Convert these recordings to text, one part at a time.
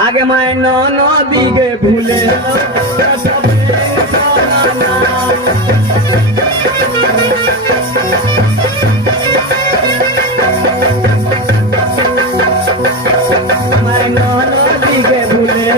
आगे मैं नो दिगे भूले मैं नो दिगे भूले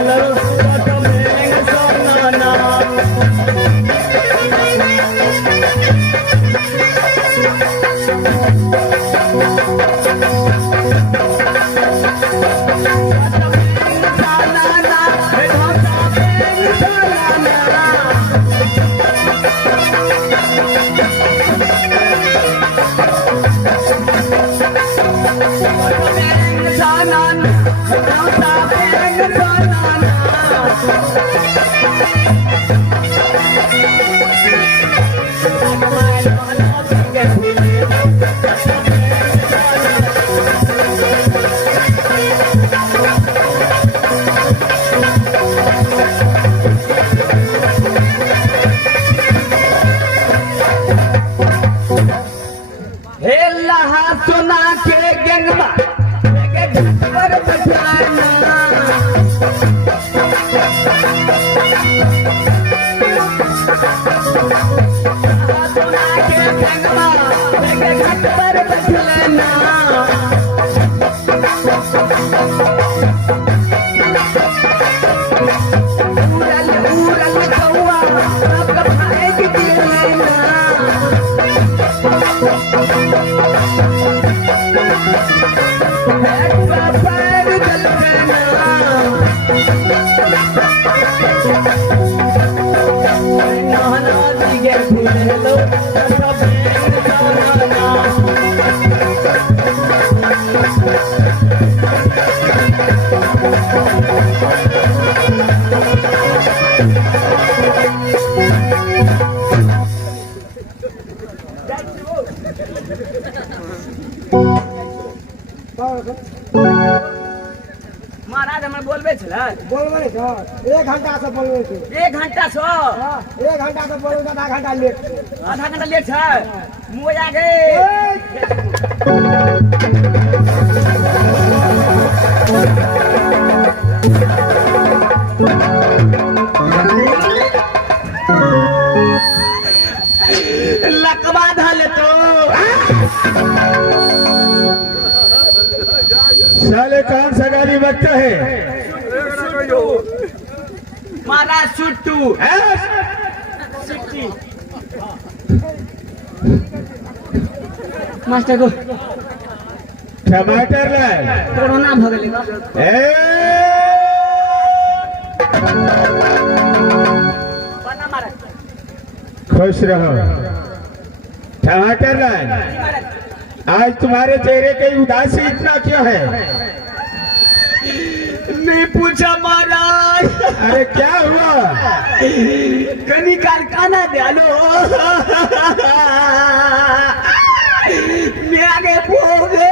सुना के गंगवा पर बचाना सुना के गंगवा घाट पर बचलना उड़ल उड़ल कौआ सब भाग दिलना महाराज हमें बोलबे बोलबे 1 घंटा से बोलबे 1 घंटा से 1 घंटा से बोलबे आधा घंटा लेट है मुँह आगे लकवा धल तो साले कौन सा गाड़ी बचता है महाराज सुट्टू मास्टर को टमाटर लाए कोरोना भगले खुश रहो टमाटर लाए आज तुम्हारे चेहरे की उदासी इतना क्यों है नहीं पूछा महाराज अरे क्या हुआ कनी कारखाना डालो मैं आगे बोले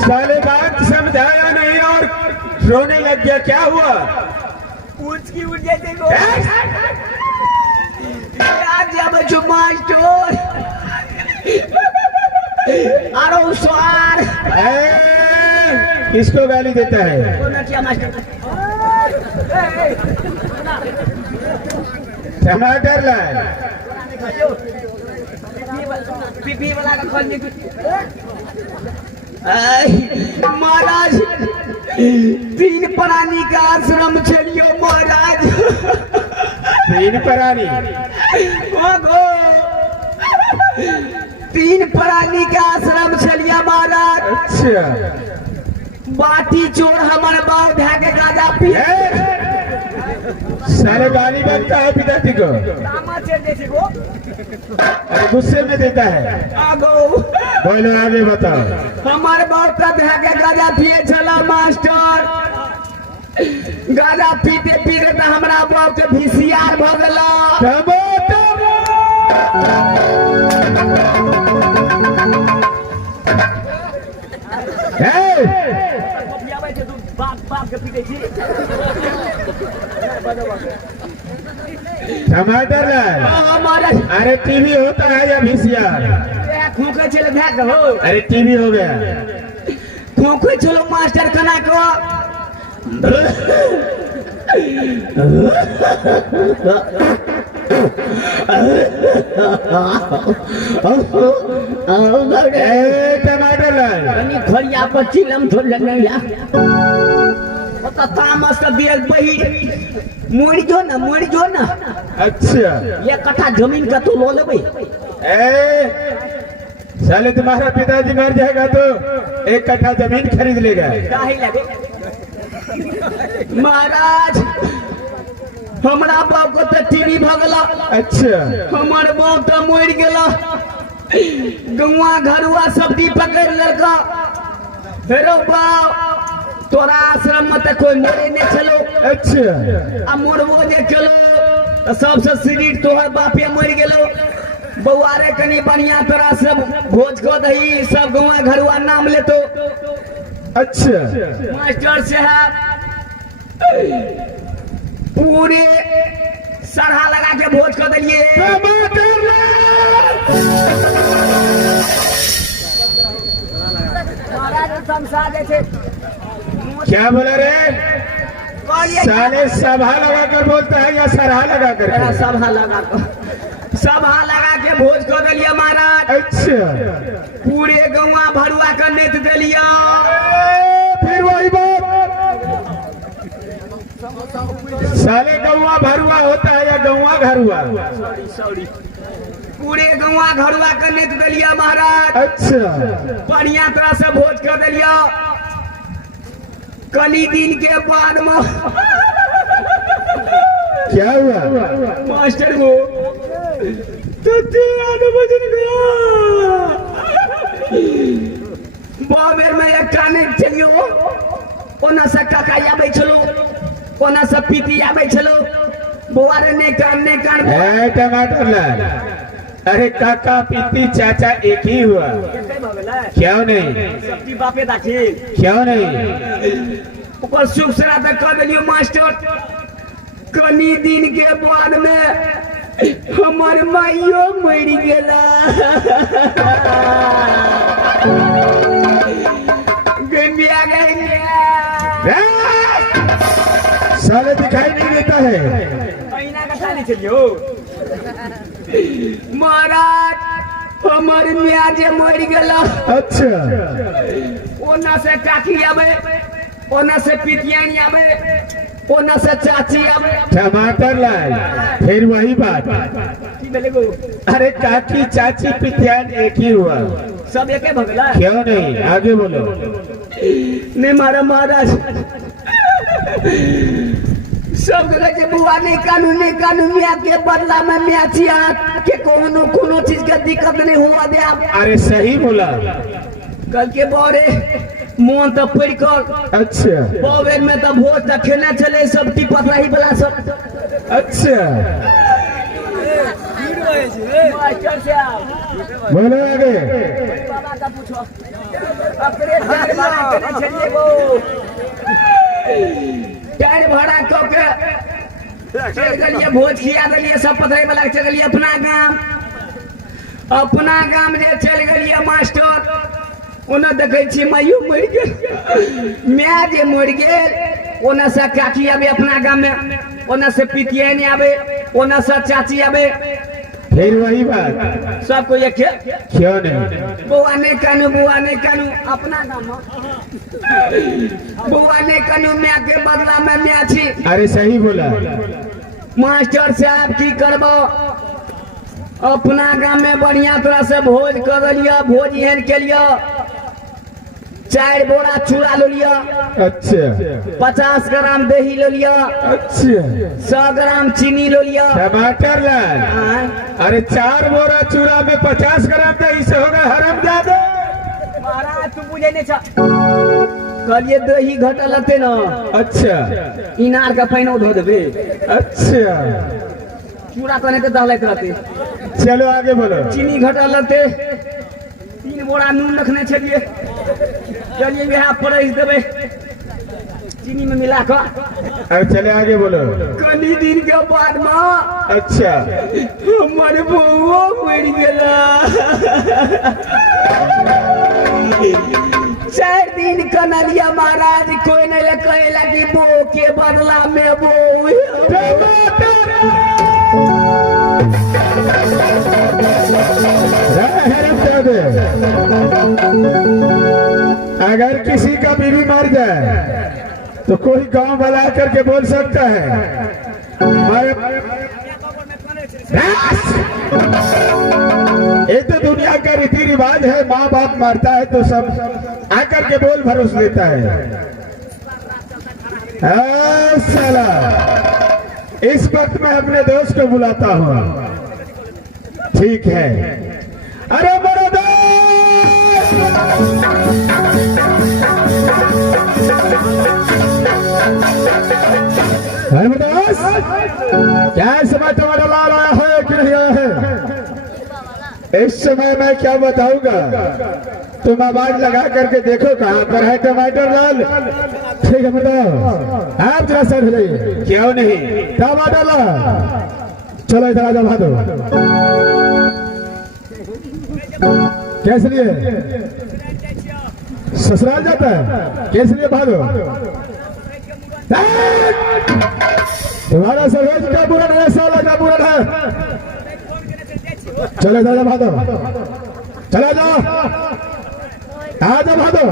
साले बात समझाया नहीं और रोने लग गया क्या हुआ पूछ की उठ जाते को आज जब जो मास्टर आरो स्वार किसको गाली देता है टमाटर लाए पीपी वाला का खोलने की महाराज 3 प्राणी का आश्रम चलियो महाराज 3 प्राणी 3 प्राणी का आश्रम चलिया महाराज अच्छा बाटी चोर हमारे बाव के गाजा पिए सारे गाली बनता है पिताजी को अरे गुस्से में देता है आगो बोलो आगे बताओ हमारे बाव के गाजा पिए चला मास्टर गाजा पीते पीते तो हमारा बाव के भिसियार भगला टमाटर लाए अरे टीवी होता है या भिसियार चले भाग हो अरे टीवी हो गया खोखे चलो मास्टर कना को टमाटर लाल कनी खड़िया पर चिलम थोड़ लगने या पता तामस का दिल बही मोड़ जो ना अच्छा ये कट्ठा जमीन का तो लो ले भाई साले तुम्हारा पिताजी मर जाएगा तो 1 कट्ठा जमीन खरीद लेगा। काहे लगे महाराज हमरा बाप को तो टीवी भगला। अच्छा हमार बाप तो मर गेला गौवा घरुआ सब दी पकड़ लड़का हेरो बाप तोरा आश्रम में तो कोई मरे नहीं चलो। अच्छा आ मोरबो जे चलो तो सबसे शरीर तोहर बापे मर गेलो बउआरे कनी बढ़िया तरह से भोज को दही सब गौवा घरुआ नाम ले तो। अच्छा मास्टर साहब पूरे सरहा लगा के भोज को दिलिए। क्या बोला रे साले सभा लगा कर बोलता है या सरहा लगा कर? सभा लगा के भोज को दिलिए महाराज। अच्छा पूरे गौवा भरुआ का नेत दिलिया। फिर वही बात साले गौवा भरुआ होता है या गौवा घरुआ? पूरे गौवा घरुआ का नेत दिलिया महाराज। अच्छा बढ़िया तरह से भोज कर दिलिया। कली दिन के बाद में क्या हुआ मास्टर को बाबेर में एक काने चलियो ओना से काका आबै छलो ओना से पीती आबै छलो बुआरे ने कान ए टमाटर लाल अरे काका पीती चाचा एक ही हुआ क्यों नहीं? सबकी बापे दाखिल क्यों नहीं? ऊपर सुख सरा तक कर दिलियो मास्टर। कनी दिन के बाद में हमार माइयो मर गेला। गंबिया साले दिखाई नहीं देता है। महीना का खाली चलियो महाराज हमार मियाँ जे मर गेला। अच्छा ओना से काकी आवे ओना से पितियानी आवे ओना से चाची आवे। टमाटर लाल फिर वही बात की बोलेगो अरे काकी चाची पितियान एक ही हुआ सब एके भगला क्यों नहीं? आगे बोलो। ने मारा महाराज सब जगह के बुआ नहीं कानून मियाँ के बदला में मियाँ छिया के कोनो चीज का दिक्कत नहीं हुआ दे। अरे सही बोला। कल के बोरे मोहन तो पड़ कर अच्छा बाबे में तो भोज तक खेलने चले सब टिपत रही बला सब। अच्छा मास्टर साहब बोलो आगे। बाबा का पूछो अपने टायर भाड़ा करने चलिए वो टायर भाड़ा कब के चल गलिए भोज खिया दिलिए सब पथरे वाला चल गलिए अपना गांव जे चल गलिए मास्टर ओना देखे छी माइयो मर गेल मैं जे मर गेल ओना से काकी आवे अपना गांव में ओना से पितिया नहीं आवे ओना से चाची आवे। फिर वही बात सबको एक क्यों नहीं? बुआ नहीं कानू अपना गांव बुआ नहीं कानू मैं के बदला में मैं छी। अरे सही बोला। मास्टर साहब की करबो अपना गांव में बढ़िया तरह से भोज कर लिया। भोज एहन के लिया 4 बोरा चूड़ा लो लिया। अच्छा 50 ग्राम दही लो लिया। अच्छा 100 ग्राम चीनी लो लिया। टमाटर लाल अरे 4 बोरा चूड़ा में 50 ग्राम दही से होगा हरामजादा। महाराज तू बुझे नहीं छा कहलिए दही घटल हते ना। अच्छा इनार का पैनो धो देबे। अच्छा चूड़ा तो नहीं तो दहलत रहते। चलो आगे बोलो। चीनी घटल हते 3 बोरा नून रखने छलिए चलिए यहाँ परस देवे चीनी में मिला कर। अब चले आगे बोलो। कनी दिन के बाद में अच्छा हमारे बउआ मर गेला। 4 दिन कनलिया महाराज कोई नहीं कहेला कि बो के बदला में बो अगर किसी का बीवी मर जाए तो कोई गांव वाला करके बोल सकता है ये तो दुनिया का रीति रिवाज है। माँ बाप मरता है तो सब आकर के बोल भरोस देता है। साला इस वक्त मैं अपने दोस्त को बुलाता हूँ। ठीक है। अरे बड़ा दोस्त क्या समय तुम्हारा लाल आया है कि नहीं आया है? इस समय मैं क्या बताऊंगा, तुम आवाज लगा करके देखो कहाँ पर है टमाटर लाल। ठीक है बताओ, आप जरा सर हिलाइए। क्यों नहीं? टमाटर लाल चलो इधर आ जाओ। भादो कैसे लिए ससुराल जाता है? कैसे लिए भादो? तुम्हारा सरोज का बुरा है, साला का बुरा है। चले जाओ भादो, चला जाओ, आ जाओ भादो।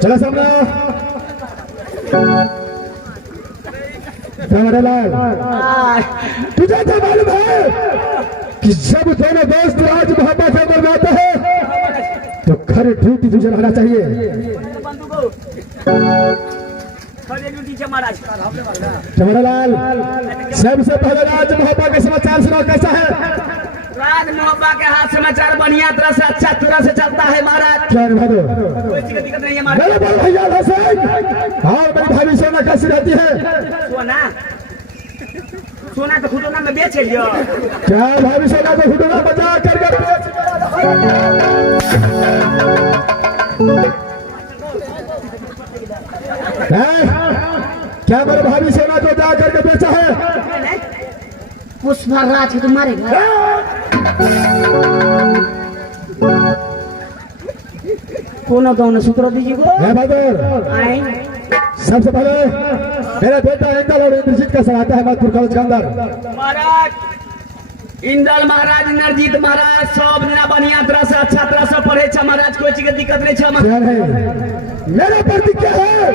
चला सामने तुझे तो मालूम है कि जब दोनों दोस्त आज मोहब्बत से बर्बाद है तो खरी ड्यूटी तुझे रहना चाहिए। चमड़ालाल सबसे पहले राज मोहब्बत के समाचार सुनाओ, कैसा है? राज मोहब्बत के हाथ समाचार बढ़िया तरह से अच्छा तरह से चलता है महाराज। क्या भादो? कोई चीज की दिक्कत नहीं है महाराज। मेरे बड़े भैया हसन और मेरी भाभी सोना कैसी रहती है? सोना सोना तो खुदोना में बेच लियो। क्या भाभी सोना को खुदोना बचा करके बेच? क्या मेरे भाभी सोना को जा करके बेचा है? पुष्पराज के तुम्हारे कौन कौन सूत्र दीजिए सबसे पहले मेरा बेटा इंदल और इंद्रजीत का सर आता है माधपुर कॉलेज के अंदर। महाराज इंदल महाराज इंद्रजीत महाराज सब जना बढ़िया तरह से अच्छा तरह से पढ़े छ महाराज, कोई चीज के दिक्कत नहीं छ। मेरा प्रतिज्ञा है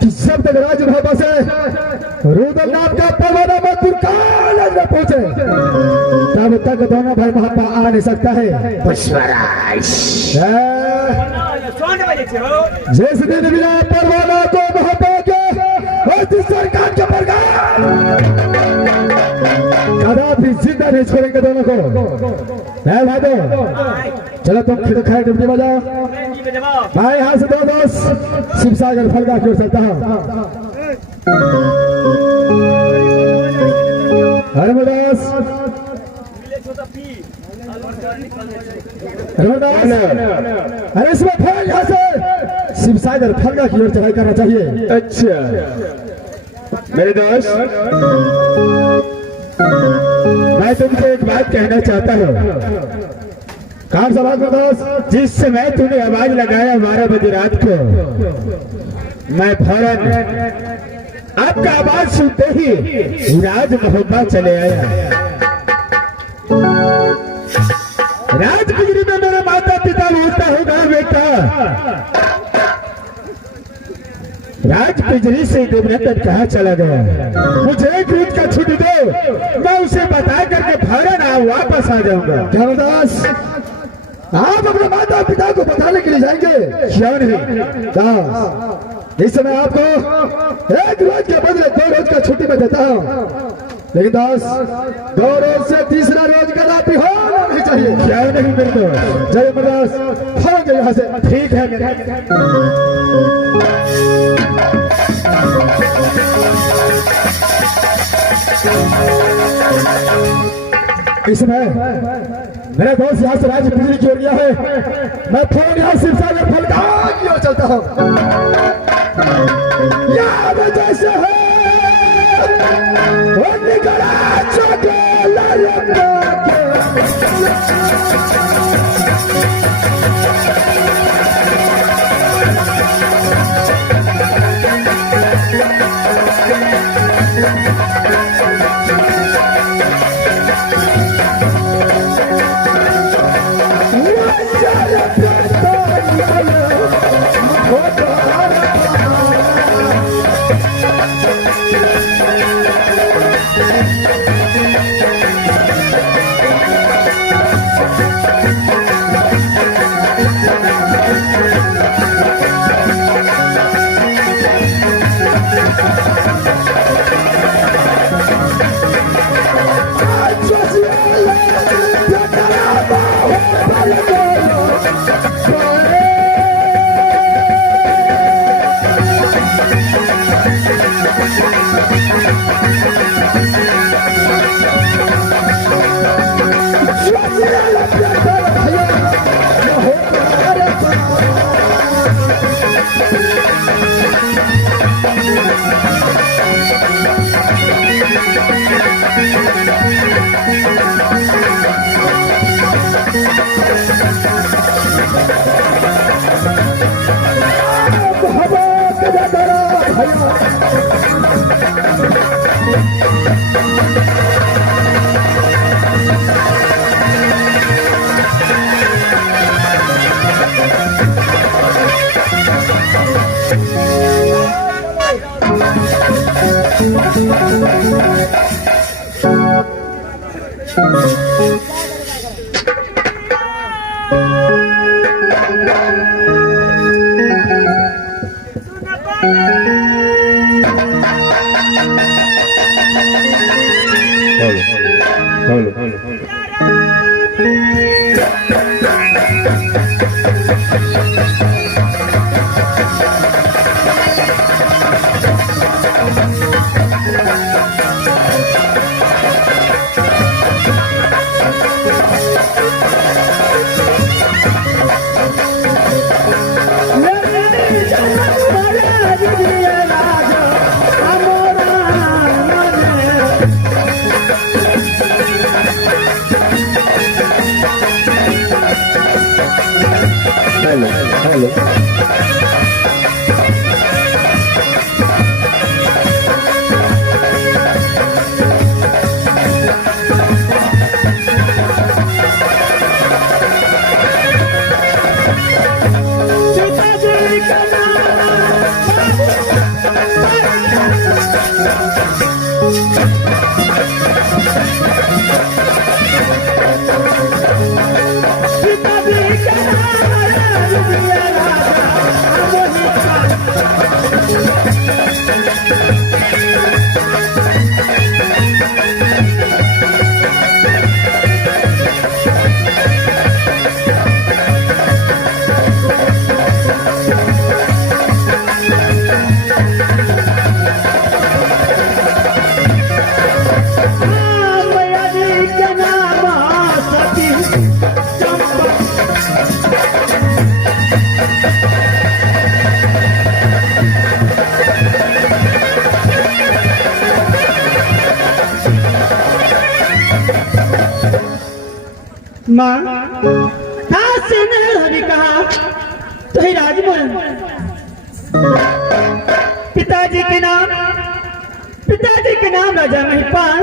कि जब तक राज भापा से रुदल नाम का परवाना माधपुर कॉलेज में पहुंचे तब तक दोनों भाई महापा आ नहीं सकता है। पुष्पराज जिस दिन मिला परवाना को महापा के उस सरकार के प्रकार कदापि जिंदा नहीं छोड़ेंगे दोनों को। है भादो चलो तुम खिड़ खाए डुबकी बजाओ भाई। यहाँ से दो दोस्त शिवसागर फलगा की ओर चलता हूँ। हरमदास अरे इसमें फल यहाँ से शिवसागर फलगा की ओर चढ़ाई करना चाहिए। अच्छा मेरे दोस्त, मैं तुमसे एक बात कहना चाहता हूँ। कार सभा को दोस्त, जिस समय तूने आवाज लगाया 12 बजे रात को, मैं फौरन आपका आवाज सुनते ही राज मोहब्बत चले आया। राज बिजली में मेरे माता पिता बोलता होगा बेटा, राज बिजली से देवरतन कहाँ चला गया? मुझे एक रूट का छुट्टी दो, मैं उसे बता करके फौरन वापस आ जाऊंगा। क्या दास, आप अपने माता पिता को बताने के लिए जाएंगे? क्यों नहीं दास, इस समय आपको 1 रोज के बदले 2 रोज का छुट्टी में देता हूँ, लेकिन दास 2 रोज से तीसरा रोज कदापि होना नहीं चाहिए। क्या नहीं मेरे दोस्त, जय अमरदास भाग यहाँ से। ठीक है मेरे इसमें मेरे दोस्त यहाँ से राज्य बिजली की ओर गया है, मैं फोन यहाँ सिरसा में फलका की ओर चलता हूँ। यहाँ में जैसे है वो निकला चोकेला माँ दास ने कहा तो ही राजमोहन पिताजी के नाम राजा महिपाल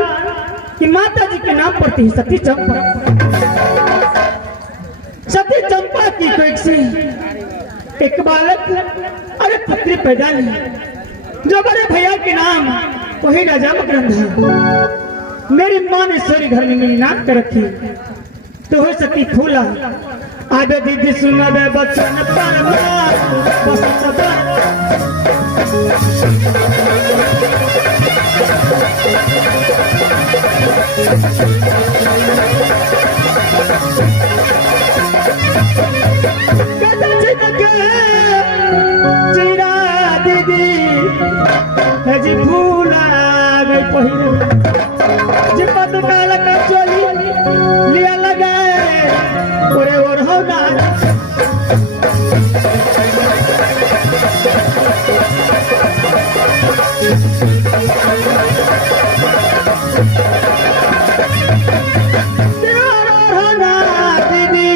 कि माता जी के नाम पर थी सती चंपा की कोई से एक बालक अरे पुत्री पैदा हुई जो बड़े भैया के नाम वही राजा मकरंद। मेरी माँ ने सोरी घर में मेरी नाक कर रखी तो हो सकती फूला आबे दीदी सुनबे बचन पर बसंत चिरा दीदी जी फूला गई पहिरे जी पतकाल का चोली लिया लगाए ओरे और हो ना दीदी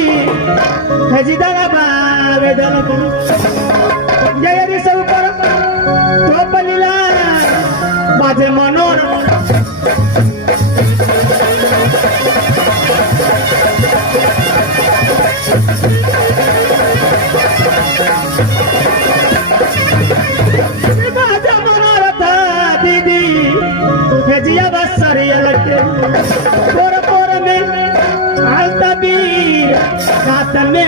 जी दादा बाबे दादा जय रे सब पर तो पलीला बाजे मनोर बाजे मनोर था दीदी भेजिया बस सरिया लगे पोर पोर में आलता बीर रात में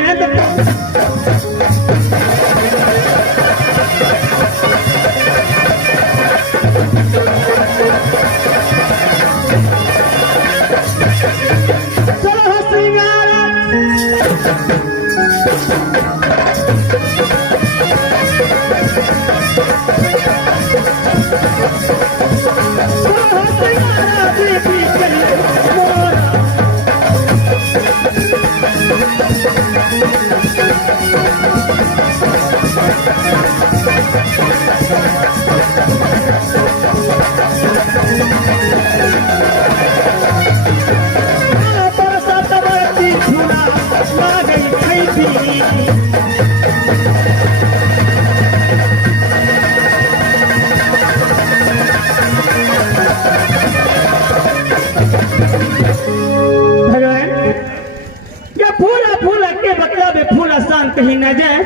कहीं न जाए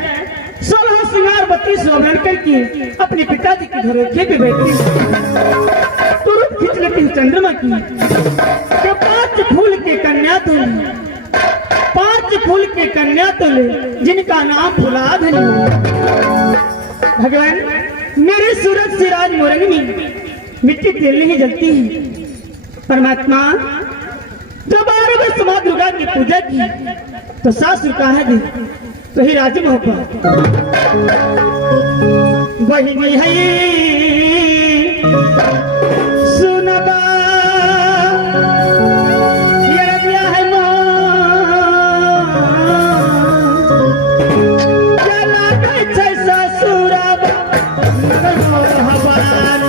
16 श्रृंगार 32 वर्णन करके अपने पिताजी के घर पे बैठी तुरंत खींच लेती हूँ चंद्रमा की कि 5 फूल के कन्या तो ले 5 फूल के कन्या तो ले जिनका नाम फुलाधनी। भगवान मेरे सूरज से राज मोरंग में मिट्टी तेल नहीं जलती है। परमात्मा जब 12 वर्ष माँ दुर्गा की पूजा की तो सासु कहा दी तो ही राजी मोहब्बत बहिनी है सुनबा ये दिया है चला गई ससुराबा हवान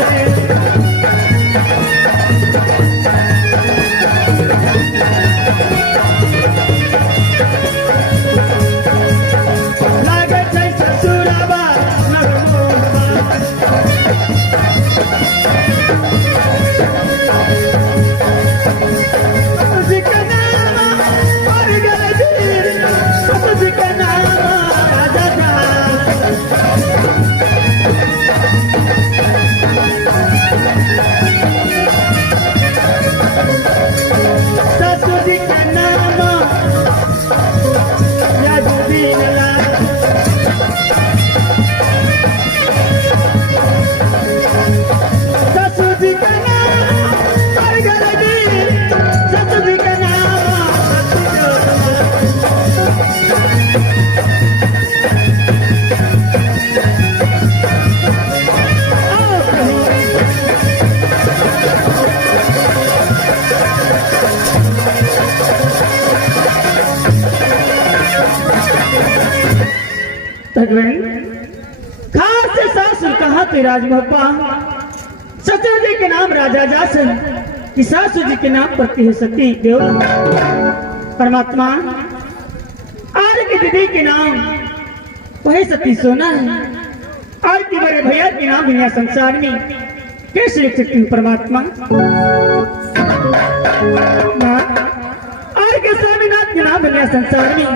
खास से सासुर कहा थे राजमहपा ससुर जी के नाम राजा जासन कि सासुर जी के नाम पति है सती देव। परमात्मा आज की दीदी के नाम वही सती सोना है। आज की बड़े भैया के नाम दुनिया संसार में कैसे लिख सकती हूँ परमात्मा। आज के स्वामीनाथ के नाम दुनिया संसार में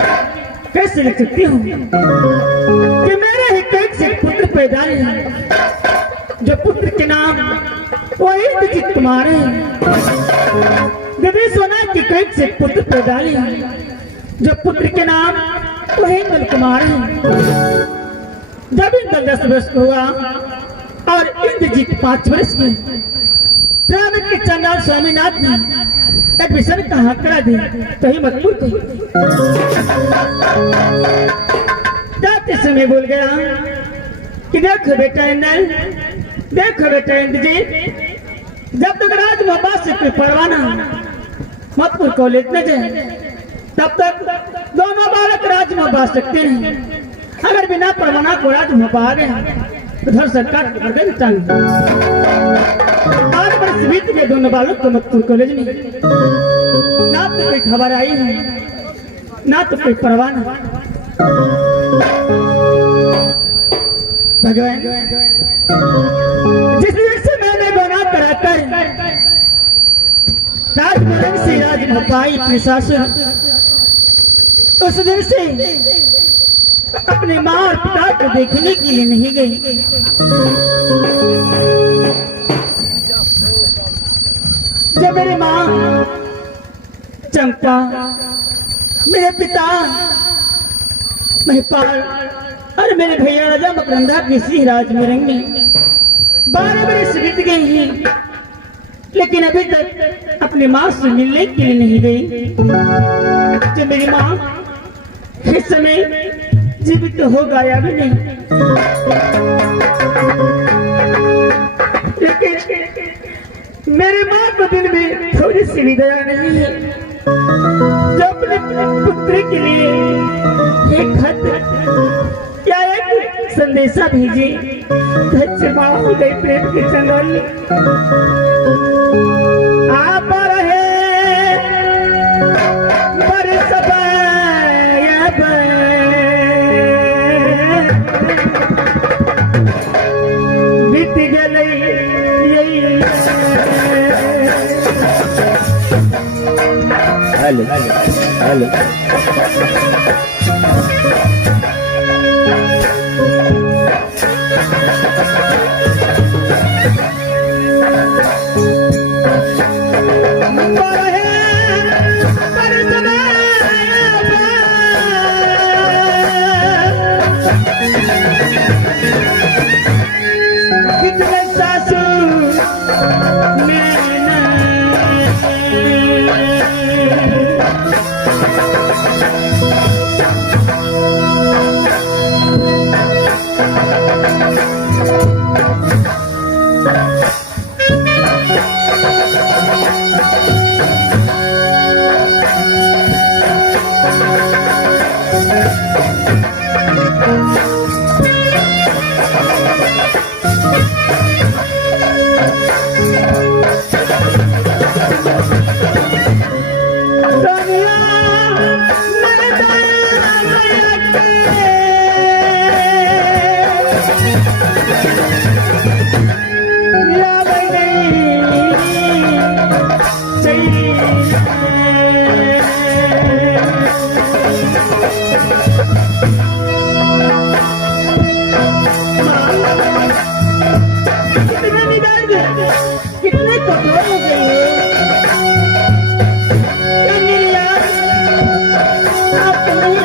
कैसे लिख सकती हूँ कि मेरे ही पेट से पुत्र पैदा है जो पुत्र के नाम वो इंद्रजीत कुमार है। देवी सोना की पेट से पुत्र पैदा है जो पुत्र के नाम वही इंद्र कुमार है। जब इंद्र 10 वर्ष का हुआ और इंद्रजीत 5 वर्ष के, रावण के चंडाल स्वामीनाथ ने एडमिशन कहाँ करा दी तो हिम्मतपुर को। जाते समय बोल गया कि देखो बेटा इंद्र, देखो बेटा इंद्रजीत, जब तक राज मोहब्बत से कोई परवाना मथुर कॉलेज न जाए तब तक दोनों बालक राज में बा सकते नहीं। अगर बिना परवाना को राज में आ गया तो घर सरकार गर्दन टांग। 8 वर्ष बीत गए दोनों बालक को मथुर कॉलेज में, ना तो कोई खबर आई है ना तो कोई परवाना। भगवान जिस दिन से मैंने गुनाह कराकर राजमहल से राज भपाई अपनी सासु, उस दिन से अपने माँ और पिता को देखने के लिए नहीं गई। जब मेरी माँ चंपा, मेरे पिता महिपाल और मेरे भैया राजा मकरंदा किसी राजमहल में 12 बरस बीत गए हैं, लेकिन अभी तक अपनी माँ से मिलने के लिए नहीं गई। जब मेरी माँ इस समय जीवित हो गया भी नहीं, लेकिन मेरी माँ को दिन में थोड़ी सी भी दया नहीं है जो अपने पुत्र के लिए एक खत या एक संदेशा भेजे। धैर्य माँ हो गई प्रेम के चंगाई। आप रहे बरस बीत गए हेलो हेलो कितने कठोर हो गए आप नहीं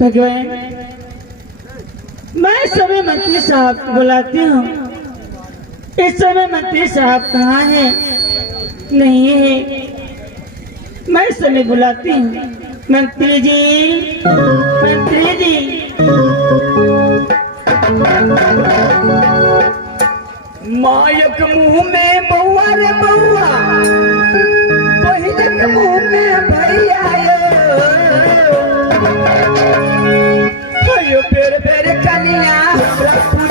भगवान, मैं समय मंत्री साहब को बुलाती हूँ। इस समय मंत्री साहब कहाँ हैं? नहीं है। मैं समय बुलाती हूँ, मंत्री जी, मंत्री जी। मायक मुंह में बउआ रे बउआ, बहिनक मुंह में भैया यो बेर बेर कनिया हमरा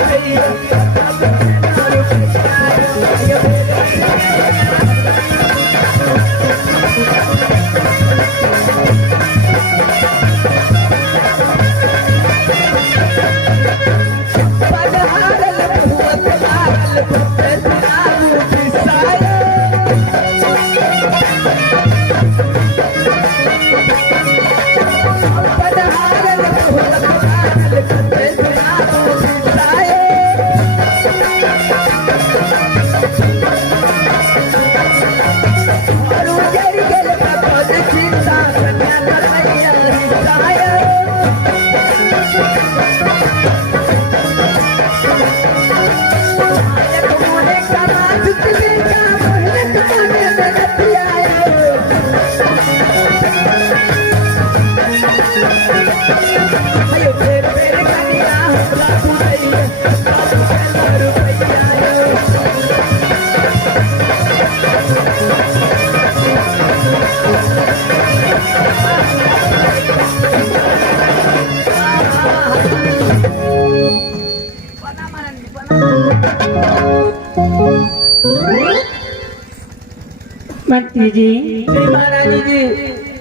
मंत्री जी, महारानी जी,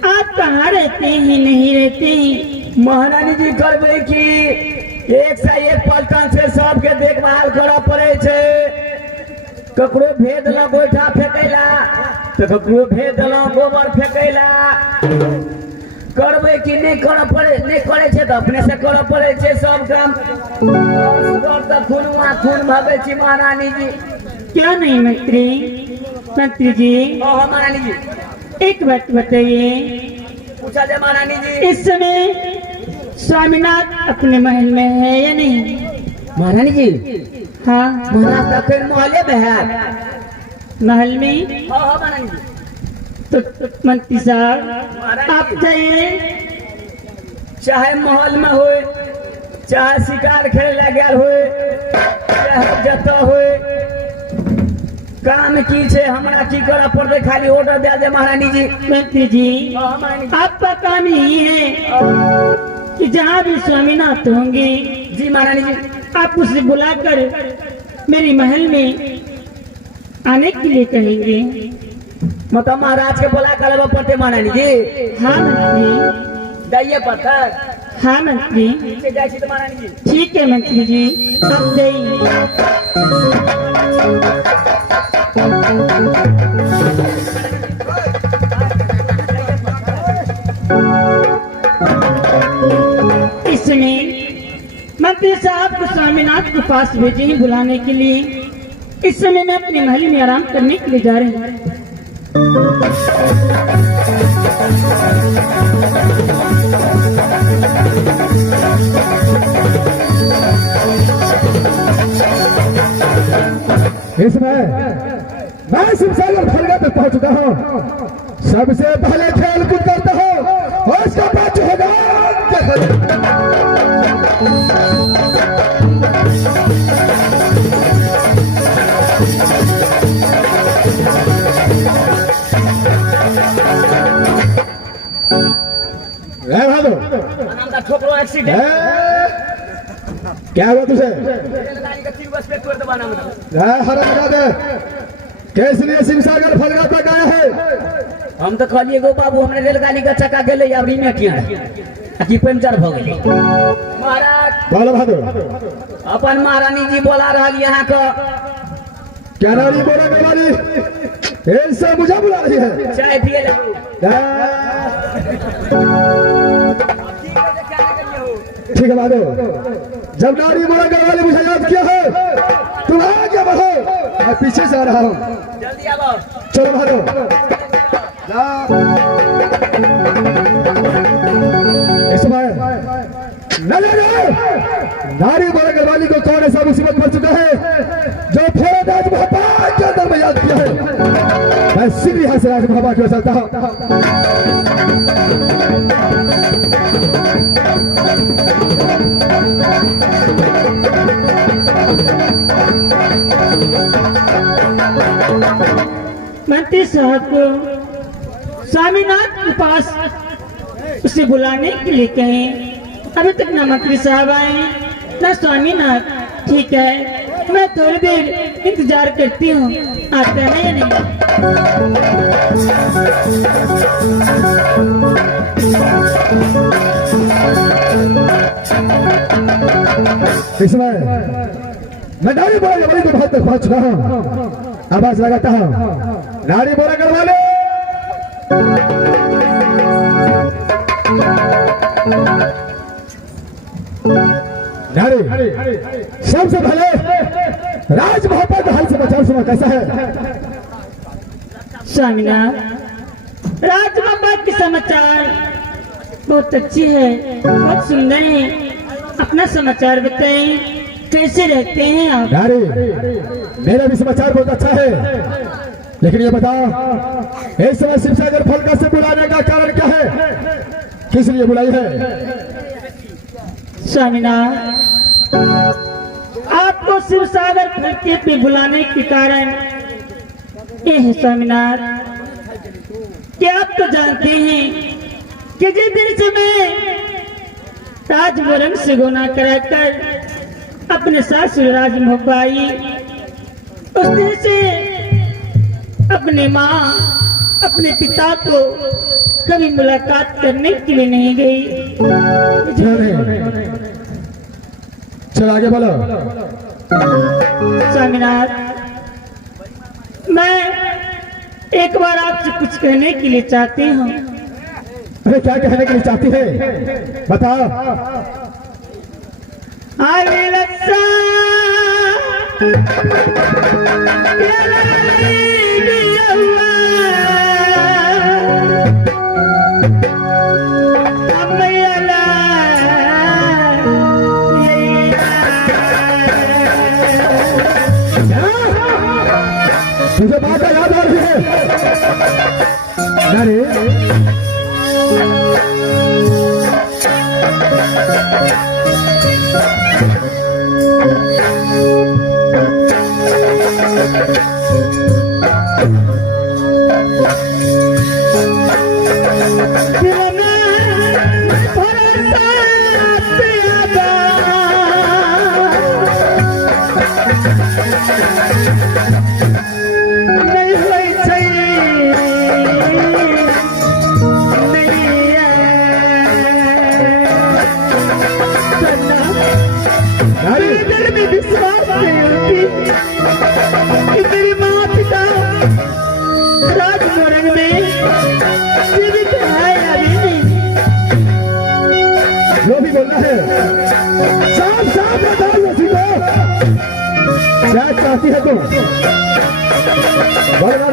आप कहाँ रहते हैं नहीं रहते? महारानी जी करबे की एक से एक पलटन से सबके देखभाल करऽ पड़े छे। ककरो भेज देलौ गोइठा फेंकैला तो ककरो भेज देलौ गोबर फेंकैला। करबे की नहीं करऽ पड़े, नहीं करे छे तो अपने से करऽ पड़े छे सब काम। तो खून भागे छी महारानी जी। क्यों नहीं मंत्री? मंत्री जी, महारानी जी, एक बात बताइए, पूछा जाए महारानी जी। इस समय स्वामीनाथ अपने महल में है या नहीं? महारानी जी, हाँ, महाराज तो मोहल्ले में है। महल में। महारानी जी, तो मंत्री साहब आप जाइए, चाहे महल में होए, चाहे शिकार खेले लगे होए, चाहे जतऽ होए, काम की छे हमरा की करा पड़ते, खाली ऑर्डर दे दे महारानी जी। मंत्री जी, आपका काम यही है कि जहाँ भी स्वामीनाथ होंगे जी महारानी जी, आप उसे बुलाकर मेरे महल में आने के लिए कहेंगे। मतलब महाराज के बोला कर पड़ते महारानी जी। हाँ मंत्री। दैये पता। हाँ मंत्री। नीचे जाए छी तो महारानी जी। ठीक है मंत्री जी, आप जाइए। इसमें मंत्री साहब को स्वामीनाथ के पास भेजे हैं बुलाने के लिए। इस समय मैं अपने महल में आराम करने के लिए जा रही हूँ। इसमें मैं शिवसागर फलगा तक पहुंच चुका हूँ। सबसे पहले खेल कूद करता हूँ और उसका बाद जो होगा ठोकरो एक्सीडेंट। क्या हुआ तुझे? गाड़ी का ट्यूब पे तोड़ दबाना मतलब। हरा लगा दे। कैसे लिए शिवसागर फलगा तक आया है? हम तो कहलिए गो बाबू हमने रेलगाड़ी का चक्का गेले अबरी में किया कि पंचर भ गेले। महाराज बोलो बहादुर। अपन महारानी जी बोला रहल यहाँ का क्या रानी बोला वाली ऐसा मुझे बुला रही है। चाय पिए लगो। ठीक है बहादुर, जब नारी बोला वाली मुझे याद किया है तुम आगे बढ़ो, मैं पीछे से आ रहा हूँ। जल्दी आओ। चलो बहादुर। इस समय नारी बोला वाली को कौन ऐसा मुसीबत पड़ चुका है जो फौरदाज महापाल के अंदर में याद किया है। मैं सीधे यहाँ से राज महापाल की ओर चलता हूँ। मंत्री साहब को स्वामीनाथ के पास उसे बुलाने के लिए कहें। अभी तक न मंत्री साहब आए न स्वामीनाथ। ठीक है, मैं थोड़ी देर इंतजार करती हूँ, आते हैं या नहीं। इसमें मैं नारी बोला जबरी को बहुत तक पहुंच रहा हूँ, आवाज लगाता हूँ, नारी बोला कर वाले नारी सबसे पहले राज मोहब्बत का हाल समाचार सुना कैसा है? स्वामीनाथ, राज मोहब्बत के समाचार बहुत अच्छी है, बहुत सुंदर है। अपना समाचार बताएं, कैसे रहते हैं आप? नारी मेरा भी समाचार बहुत अच्छा है, लेकिन ये बताओ इस समय शिवसागर फलका से बुलाने का कारण क्या है? किस लिए बुलाई है? स्वामीनाथ, आपको शिवसागर फलके पे बुलाने के कारण ये है स्वामीनाथ कि आप तो जानते हैं कि जिस दिन से मैं राजमोरंग से गुना कराकर अपने सासुर राजमोहब्बा आई, उस दिन से अपने माँ अपने पिता को कभी मुलाकात करने के लिए नहीं गई। चल आगे बोलो। स्वामीनाथ, मैं एक बार आपसे कुछ कहने के लिए चाहती हूँ। अरे क्या कहने के लिए चाहती है बताओ। अरे लस्सा तुझे बात का याद आ रही है? अरे मेरी माँ पिता राजमोरंग में जीवित है अभी नहीं। जो भी बोलना है साफ साफ बताओ उसी को, क्या चाहती है तुम? बड़े माँ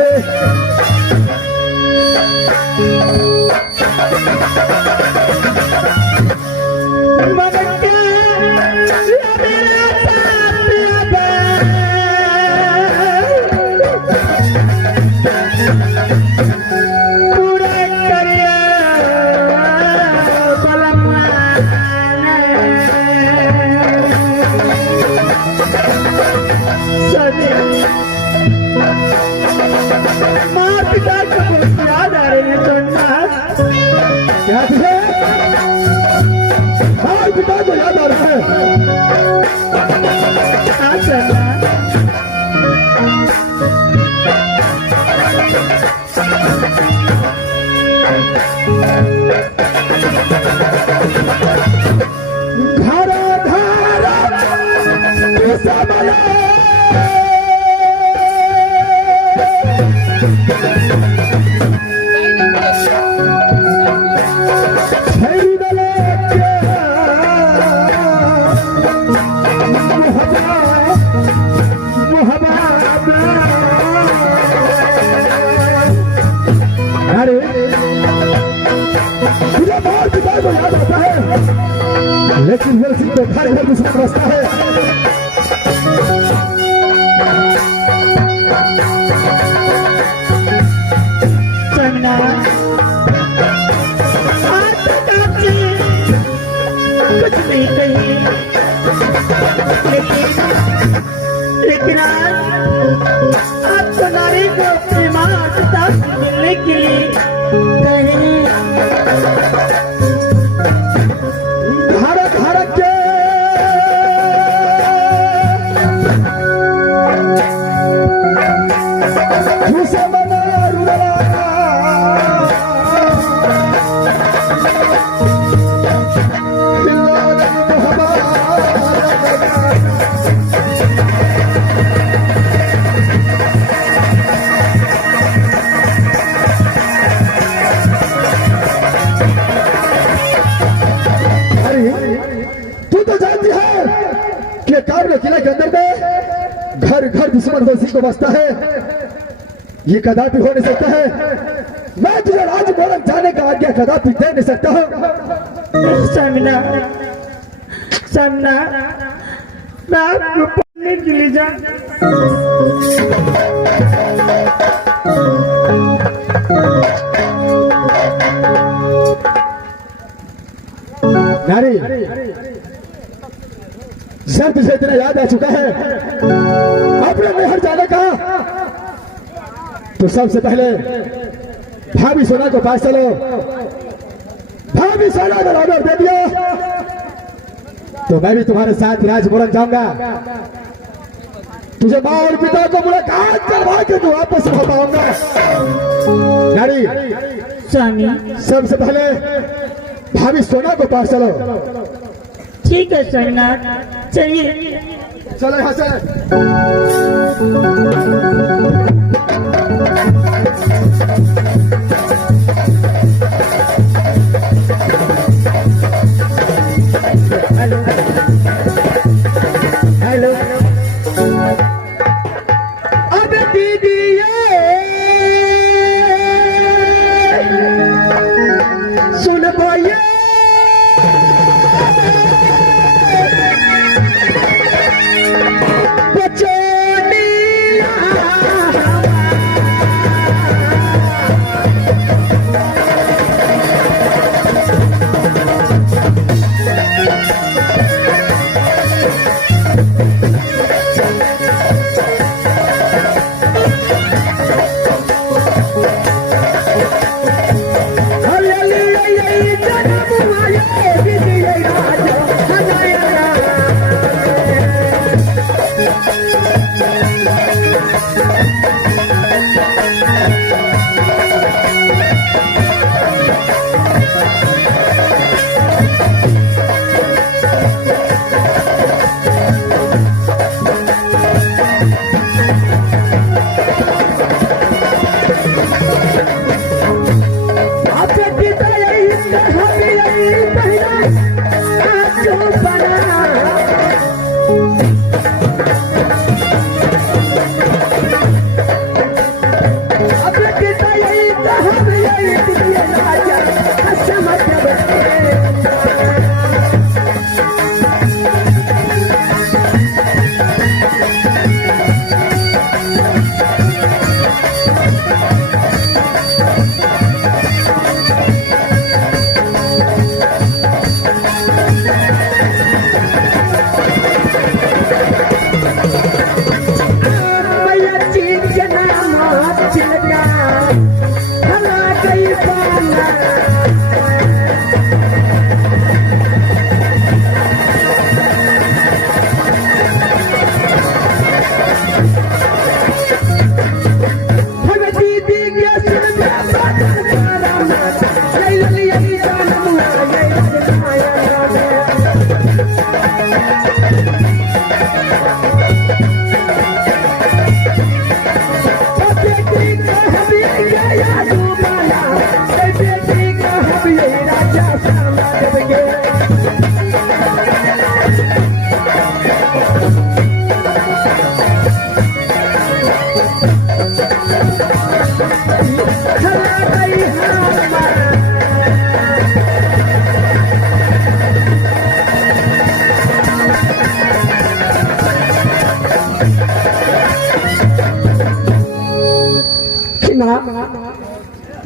पिता को बहुत याद आ रही है सोमनाथ। क्या तुझे माँ पिता को याद आ रहा है? हाँ सोमनाथ, धारा धारा तुझे बहुत पिता को याद आता है, लेकिन मेरे सिंह तो घर घर दूसरा रास्ता है। कुछ नहीं कही, लेकिन आज आपको नारी को अपने माँ पिता से मिलने के लिए भारत भारत के झूसे मना रुदला तू तो जानती है कि काबुल किले के अंदर में घर घर दुश्मन दोषी को बसता है, ये कदापि हो नहीं सकता है। मैं तुझे राजभवन जाने का आज्ञा कदापि दे नहीं सकता हूँ। सामना सामना मैं आपको पढ़ने के लिए जा नारी, सर तुझे इतना याद आ चुका है अपने नहर जाने का, तो सबसे पहले भाभी सोना को पास चलो। भाभी सोना अगर ऑर्डर दे दिया तो मैं भी तुम्हारे साथ राजभवन जाऊंगा। तुझे माँ और पिता को मुलाकात करवा के तू वापस हो पाऊंगा। नारी, स्वामी सबसे पहले भाभी सोना को पास चलो। ठीक है सोमनाथ, चलिए। चलो यहाँ से। हेलो हेलो अब दीदी सुन भैया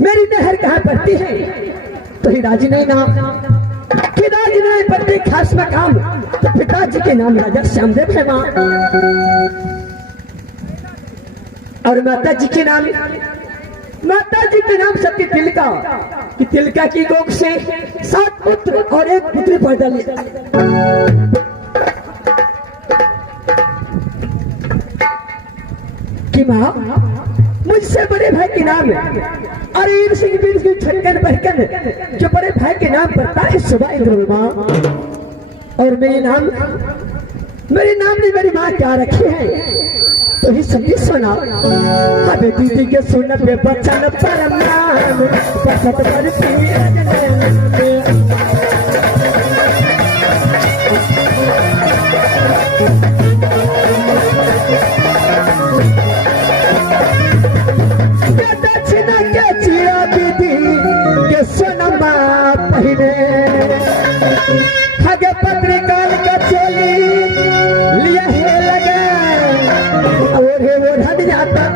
मेरी नहर कहाँ पड़ती है तो ही राजी नहीं नाम कि राजी नहीं पड़ती खास मकाम तो पिताजी के नाम राजा श्यामदेव है माँ और माता जी के नाम सबके तिलका कि तिलका की गोद से 7 पुत्र और 1 पुत्री पैदा कि माँ मुझसे बड़े भाई के नाम और वीर सिंह वीर सिंह छक्कन बहकन जो बड़े भाई के नाम पड़ता है सुबह इंद्र माँ। और मेरे नाम ने मेरी माँ क्या रखे हैं तो ही सभी सुना। अबे दीदी के सुन पे बचन परम नाम बसत पर दक्षिणा के चिया दीदी के सोनमा पहिने हगे पत्रिकाल का चोली लिया है लगे और हे वो ढल जाता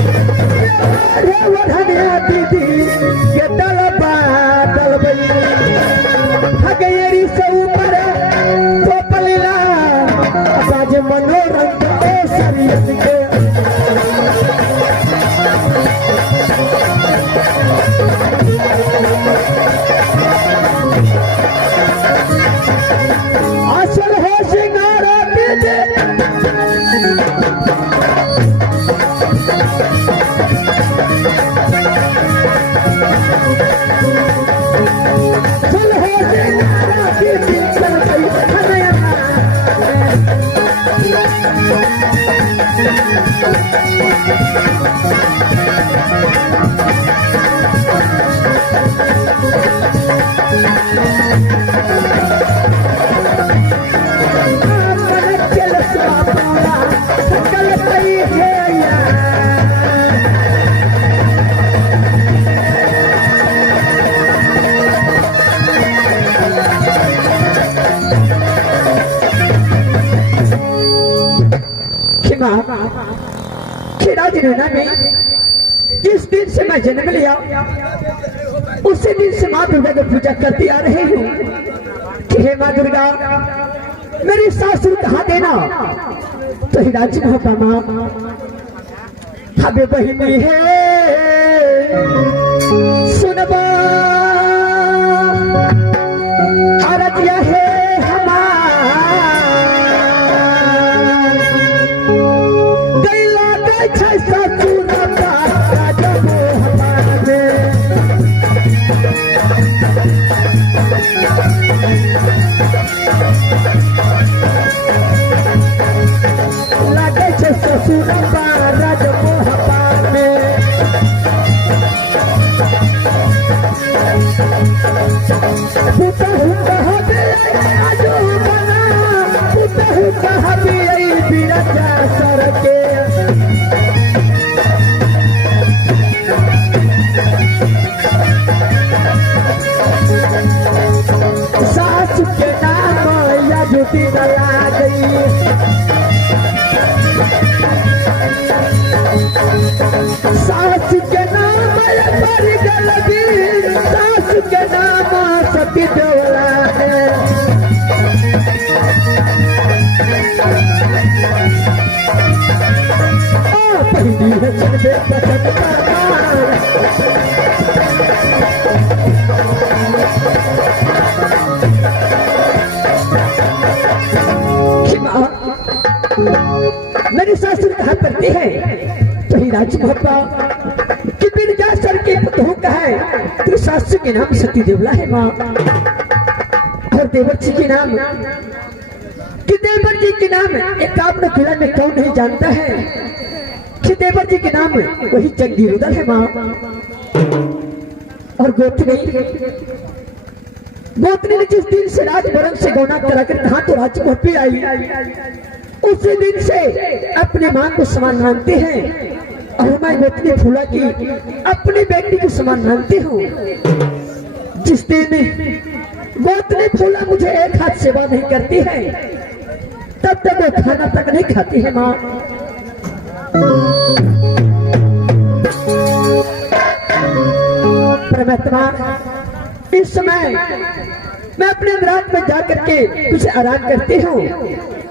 अरे वो ढलिया दीदी के दलबा दलबई हगेरी से ऊपर चोपलीला बाज मनोरंग ओ शरीर के असल हो सिंगारा दीदी चल हो सिंगारा दीदी चल गई हनया चल सापूरा कल पई है या खिड़ा में जिस दिन से मैं जन्म लिया उसी दिन से माँ दुर्गा की पूजा करती आ रही हूँ कि हे माँ दुर्गा मेरी सासुर कहाँ देना तो ही राज का माँ हमें बहिनी है सुनबा आरतिया है सास के नाम या जुटी डला गई सास के नाम पर गलती सास के नाम सती डोला है पहली है चंदे पसंद मेरी सासुर कहा करती है तो ही राज भप्पा कि बिरजासर के पुतों का है तो सासु के नाम सती देवला है माँ और देवर जी के नाम कि देवर जी के नाम एक आपने किला में कौन नहीं जानता है कि देवर जी के नाम वही चंडी रुदल है माँ और गोतनी ने जिस दिन से राजभरण से गौना कराकर कहा तो राज भप्पी आई उसी दिन से अपने मां को समान मानते हैं और मैं गोतनी फूला की अपनी बेटी को समान मानती हूँ। जिस दिन गोतनी फूला मुझे एक हाथ सेवा नहीं करती है तब तक वो खाना तक नहीं खाती है माँ। परमात्मा इस समय मैं अपने रात में जाकर के कुछ आराम करती हूँ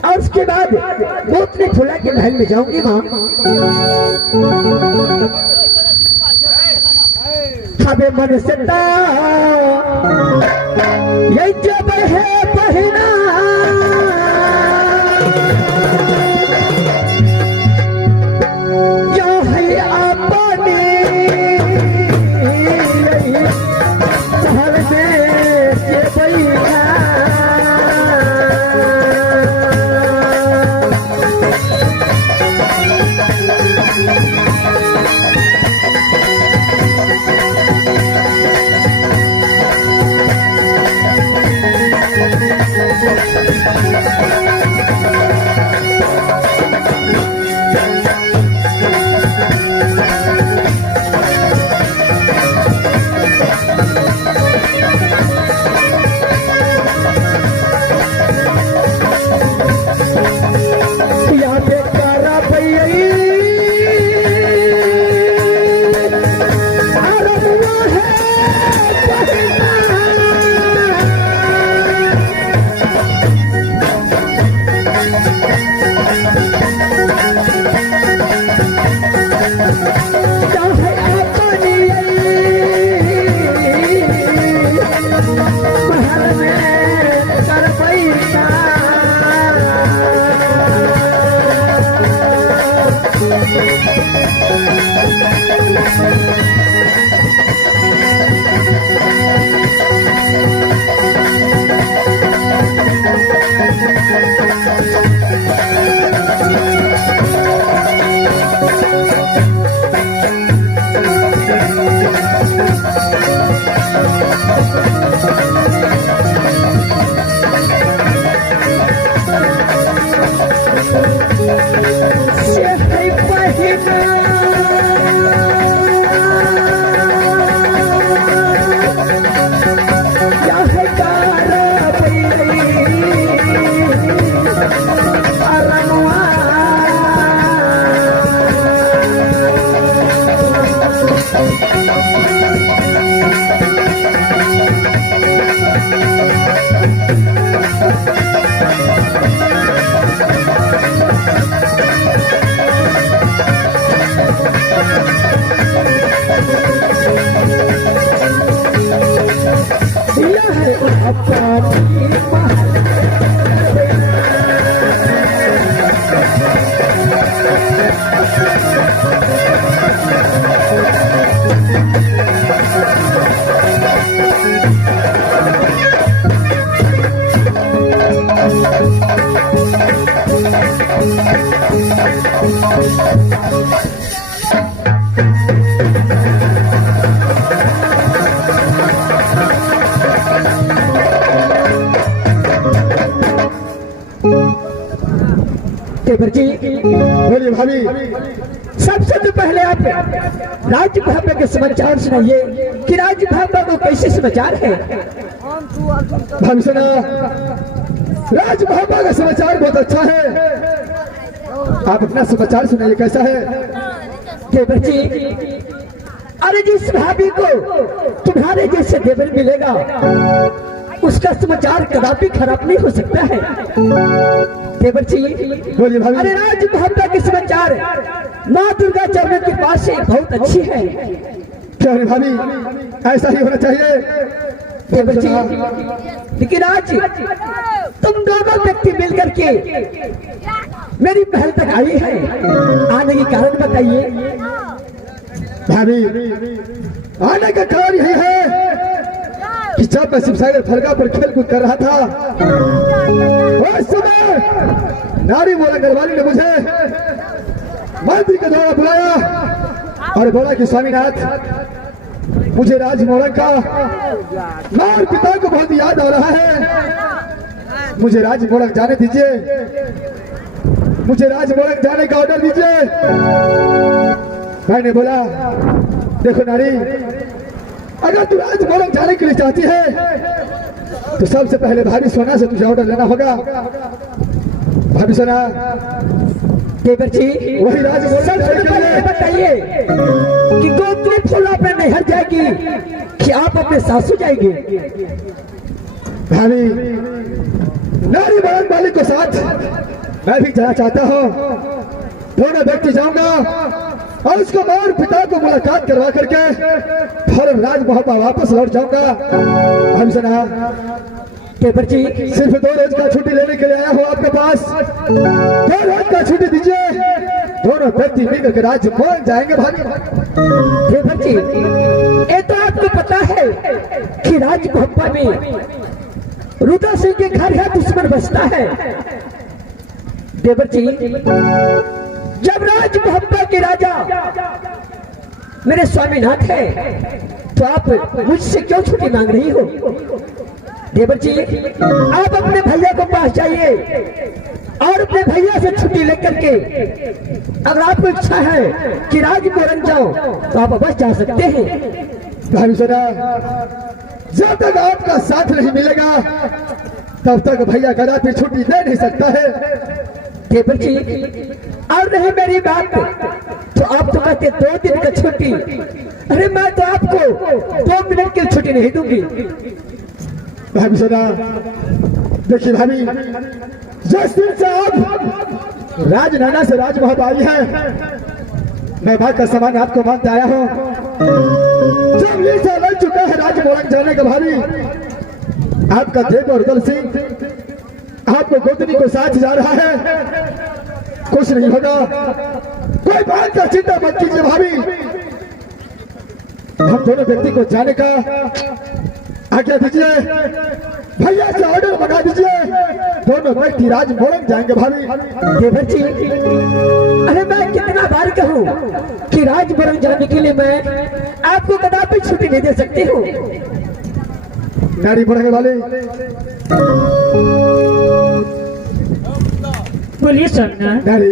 और उसके बाद गोतनी फूला के महल में जाऊंगी माँ। हमें मन सता ये जब है पहना या है अपने शहर में के बैठा देवर जी बोलिए भाभी। सबसे तो पहले आप राज भापा के समाचार सुनाइए कि राज भापा को कैसे समाचार है। भाभी सुना, राज भापा का समाचार बहुत अच्छा है। आप अपना समाचार सुनाइए, कैसा है? देवर जी, अरे जिस भाभी को तुम्हारे जैसे देवर मिलेगा उसका समाचार कदापि खराब नहीं हो सकता है। देवर जी बोलिए भाभी। अरे राज भापा के समाचार माँ दुर्गा चरण के पास से बहुत अच्छी है। क्या है भाभी, ऐसा ही होना चाहिए। देवर जी, लेकिन आज तुम दोनों व्यक्ति मिलकर के मेरी पहल तक आई है, आने के कारण बताइए। भाभी, आने का कारण यही है कि जब मैं शिवसागर फलका पर खेल कूद कर रहा था उस समय नारी मोला गढ़वाली ने मुझे मंत्री के द्वारा बुलाया और बोला कि स्वामीनाथ, मुझे राज मोड़क का मार पिता को बहुत याद आ रहा है, मुझे राज मोड़क जाने दीजिए, मुझे राज मोड़क जाने का ऑर्डर दीजिए। मैंने बोला, देखो नारी, अगर तू राज मोड़क जाने के लिए चाहती है तो सबसे पहले भाभी सोना से तुझे ऑर्डर लेना होगा। भाभी सोना, देवर जी वही राज मोड़क बताइए कि गोत्री फूला पे नहर जाएगी कि आप अपने सासू जाएंगे। भाभी, नारी बड़न वाले को साथ मैं भी जाना चाहता हूँ। दोनों व्यक्ति जाऊंगा और उसको मैं और पिता को मुलाकात करवा करके फिर राजमहल वापस लौट जाऊंगा। हम सुना देवर जी सिर्फ 2 रोज का छुट्टी लेने के लिए आया हूँ आपके पास। 2 रोज का छुट्टी दीजिए, दोनों व्यक्ति मिलकर के राज्य पहुंच जाएंगे भाभी। देवर जी ये तो आपको पता है कि राजमहल में रुद्र सिंह के घर का दुश्मन बसता है। देवर जी जब राजमहल के राजा मेरे स्वामीनाथ है तो आप मुझसे क्यों छुट्टी मांग रही हो? देवर जी आप अपने भैया को पास जाइए और अपने भैया से छुट्टी लेकर के अगर आपको इच्छा है कि राजमोरन जाओ तो आप अवश्य जा सकते हैं। भाभी सुना, जब तक आपका साथ नहीं मिलेगा तब तक भैया कदापि छुट्टी दे नहीं सकता है। देवर जी और नहीं मेरी बात तो आप तो कहते 2 दिन का छुट्टी, अरे मैं तो आपको 2 मिनट की छुट्टी नहीं दूंगी। भाभी सुना, देखिए भाभी, जिस दिन से आप राजनाना से राजमहल आई है मैं भाग का समान आपको मानते आया हूँ। जब ये साल लग चुका है राजमोरन जाने का भाभी, आपका देव और दल सिंह आपको गोतनी को साथ जा रहा है, कुछ नहीं होगा, कोई बात का चिंता मत कीजिए भाभी। हम दोनों व्यक्ति को जाने का आज्ञा दीजिए, भैया से ऑर्डर मंगा दीजिए, दोनों व्यक्ति राजमोरन जाएंगे भाभी। देवर जी अरे मैं कितना बार कहूँ कि राजमोरन जाने के लिए मैं आपको कदापि छुट्टी नहीं दे सकती हूँ। नारी बढ़ने वाले बोलिए सोना। नारी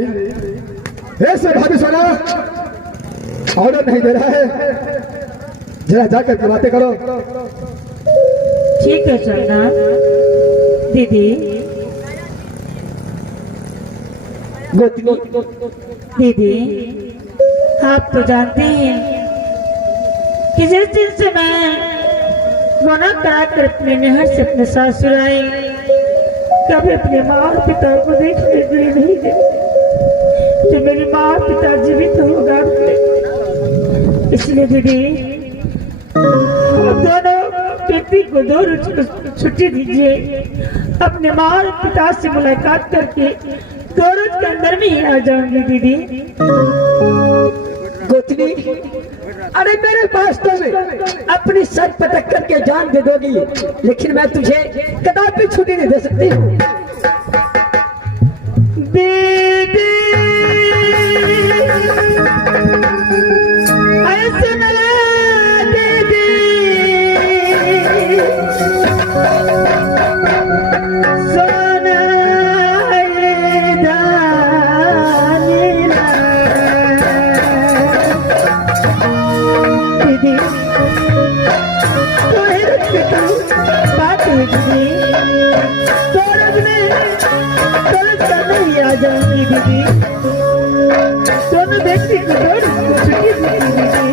ऐसे भाभी सोना ऑर्डर नहीं दे रहा है, जरा जाकर के बातें करो। ठीक है सोना। दीदी दीदी आप तो जानते हैं कि जिस दिन से मैं गुनाह कराकर अपने नहर से अपने सासुर आई कभी अपने माँ और पिता को देखने के लिए नहीं गए। जब मेरी माँ और पिता जीवित हो गए इसलिए दीदी हम दोनों व्यक्ति को 2 रोज की छुट्टी दीजिए, अपने माँ और पिता से मुलाकात करके 2 रोज के अंदर में ही आ जाऊंगी। दीदी गोतनी अरे मेरे पास तो में अपनी सर पटक करके जान दे दोगी, लेकिन मैं तुझे कदापि छुट्टी नहीं दे सकती हूँ। दीदी ऐसे ना दीदी सोना दीदी बात दीदी आ जाऊंगी दीदी, दोनों व्यक्ति को 2 रोज की छुट्टी दीदी।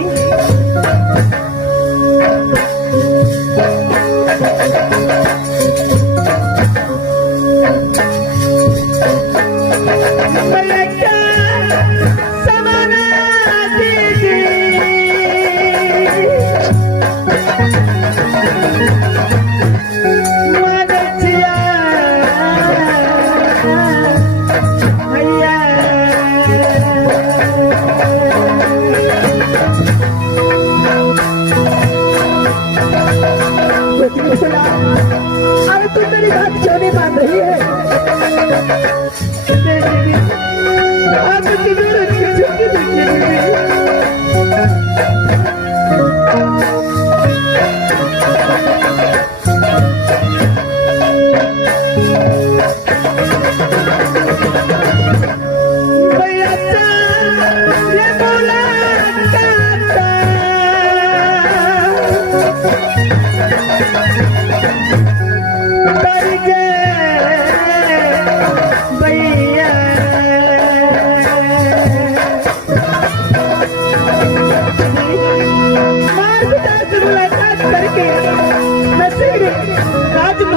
अरे तू मेरी बात क्यों नहीं मान रही है? आप छुट्टी दीजिए।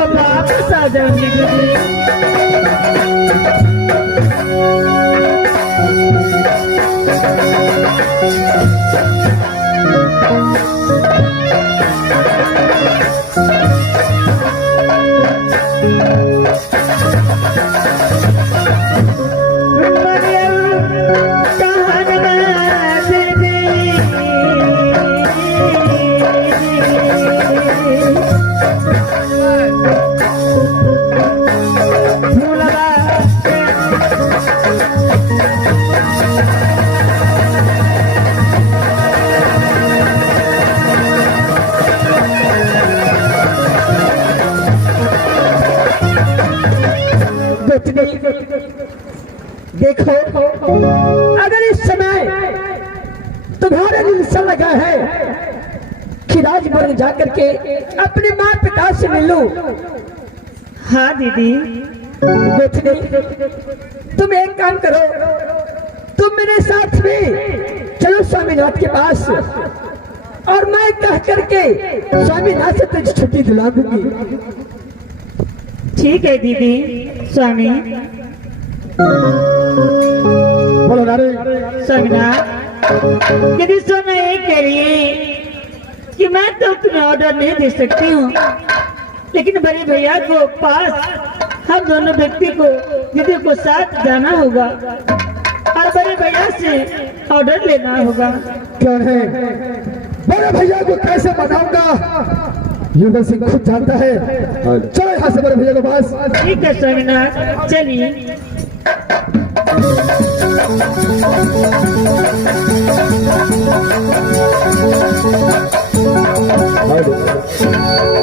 वापस आ जाएंगे दीदी। देखो, अगर इस समय तुम्हारा दिल से लगा है कि राजभवन जाकर के अपने माँ पिता से मिलो, हाँ दीदी, तुम एक काम करो, तुम मेरे साथ में चलो स्वामीनाथ के पास, और मैं कह करके स्वामीनाथ से तुझे छुट्टी दिला दूंगी। ठीक है दीदी। स्वामी, बोलो नारे। स्वामीनाथ, यदि स्वामी ये कह रही है कि मैं तो तुम्हें ऑर्डर नहीं दे सकती हूँ, लेकिन बड़े भैया को पास हम दोनों व्यक्ति को दीदी को साथ जाना होगा और बड़े भैया से ऑर्डर लेना होगा। कौन है बड़े भैया को कैसे मनाऊंगा, युवराज सिंह खुद जानता है। चलो यहाँ से बड़े भैया के पास। ठीक है स्वामीनाथ, चलिए। आओ।